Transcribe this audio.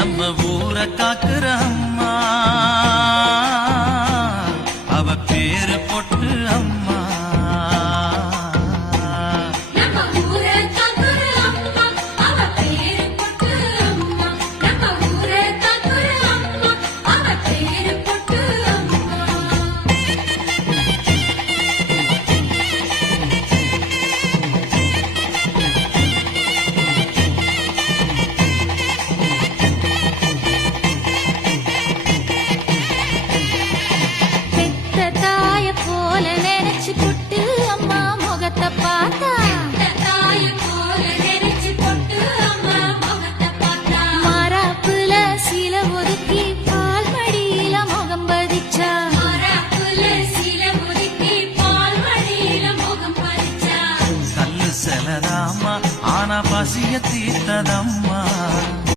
நம்ம ஊரை காக்குற அம்மா, அவ பேரு பொட்டு அம்மா. ஆனா பசிய தீர்த்ததம்மா,